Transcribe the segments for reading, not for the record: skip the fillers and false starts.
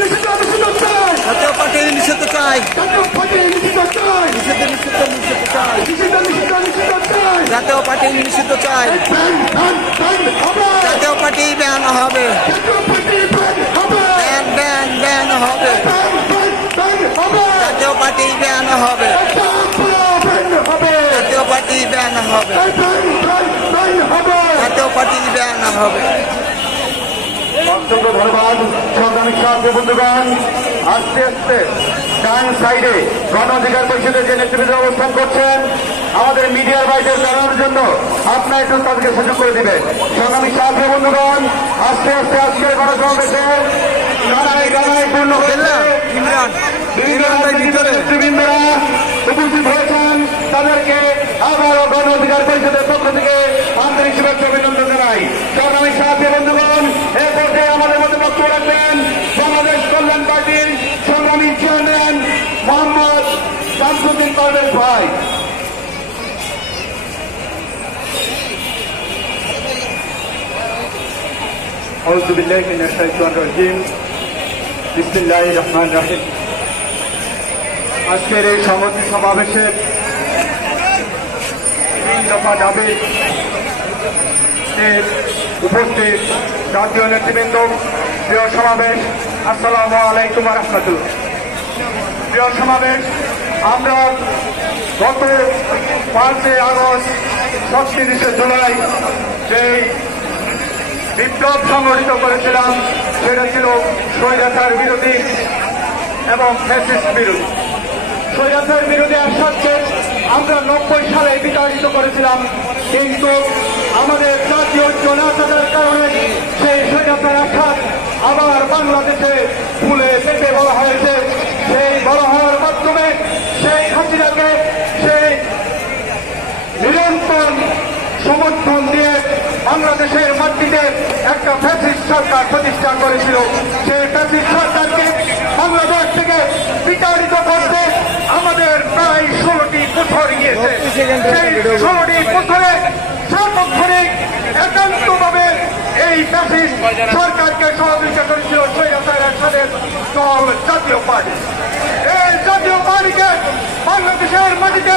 জাতীয় পার্টি নিষিদ্ধ চাই, জাতীয় পার্টি নিষিদ্ধ চাই, জাতীয় পার্টি ব্যান হবে, ব্যান হবে, জাতীয় পার্টি ব্যান হবে, জাতীয় পার্টি ব্যান হবে, জাতীয় পার্টি ব্যান হবে। অসংখ্য ধন্যবাদ সংগ্রামী সাথী বন্ধুগণ। আস্তে আস্তে ডান সাইডে গণ অধিকার পরিষদের যে নেতৃবৃন্দ অবস্থান করছেন, আমাদের মিডিয়ার বাইরে জানানোর জন্য আপনার একটু তাদেরকে সুযোগ করে দিবেন। সংগ্রামী সাথী বন্ধুগণ, আস্তে আস্তে আজকের গণসমাবেশে পূর্ণ হয়েছে। নেতৃবৃন্দরা উপস্থিত হয়েছেন, তাদেরকে আবারও গণ অধিকার পরিষদের পক্ষ থেকে আন্তরিক শুভেচ্ছা অভিনন্দন জানাই। সংগ্রামী সাথী বন্ধুগণ, এ পর্যায়ে আমাদের মধ্যে বক্তব্য রাখবেন বাংলাদেশ কল্যাণ পার্টির সংগ্রামী চেয়ারম্যান মোহাম্মদ শামসুদ্দিন পারভেজ ভাই। আউযু বিল্লাহি মিনাশ শাইতানির রাজিম। বিসমিল্লাহির রহমানির রহিম। আজকের এই সংহতি সমাবেশের 3 দফা দাবি উপস্থিত জাতীয় নেতৃবৃন্দ, প্রিয় সমাবেশ, আসসালামু আলাইকুম ওয়া রাহমাতুল্লাহ। প্রিয় সমাবেশ, আমরা গত 5 আগস্ট 37 জুলাই যেই বিপ্লব সংগঠিত করেছিলাম, সেটা ছিল স্বৈরাচার বিরোধী এবং ফ্যাসিস্ট বিরোধী। স্বৈরাচার বিরোধী একসাথে আমরা 90 সালে বিতাড়িত করেছিলাম, কিন্তু আমাদের জাতীয় ঐক্য না থাকার কারণে সেই স্বৈরাচার একসাথ আবার বাংলাদেশে ফুলে পেটে বড় হয়েছে। সেই বড় হওয়ার মাধ্যমে সেই হাসিনাকে সেই নিরন্তর সমর্থন দিয়ে বাংলাদেশের মাটিতে একটা ফ্যাসিস্ট সরকার প্রতিষ্ঠা করেছিল। সেই ফ্যাসিস্ট সরকারকে বাংলাদেশ থেকে বিতাড়িত করতে আমাদের প্রায় 16টি বছর গিয়েছে। সেই 16টি বছরে সার্বক্ষণিক একান্তভাবে এই ফ্যাসিস্ট সরকারকে সহযোগিতা করেছিল স্বৈরাচার একসাথে দল জাতীয় পার্টি। এই জাতীয় পার্টিকে বাংলাদেশের মাটিতে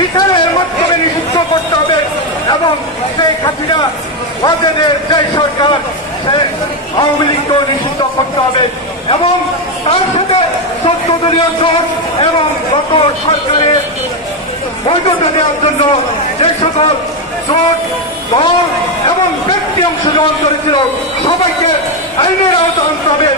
বিচারের মাধ্যমে নিষিদ্ধ করতে হবে এবং সেই হাসিনা ওয়াজেদের যে সরকার, সে আওয়ামী লীগকেও নিষিদ্ধ করতে হবে এবং তার সাথে 14 দলীয় জোট এবং গত সরকারের বৈধতা দেওয়ার জন্য যে সকল জোট, দল এবং ব্যক্তি অংশগ্রহণ করেছিল, সবাইকে আইনের আওতায় আনতে হবে।